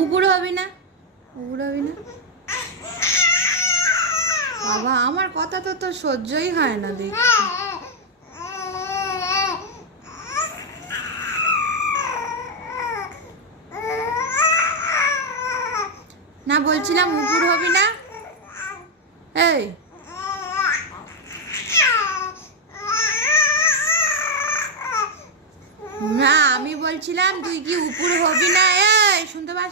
উপরে হবি না, উপরে হবি না বাবা। আমার কথা তো তোর সহ্যই হয় না দেখি। না বলছিলাম উপর হবি না। এই না, আমি বলছিলাম তুই কি উপর হবি না? এই শুনতে পাস?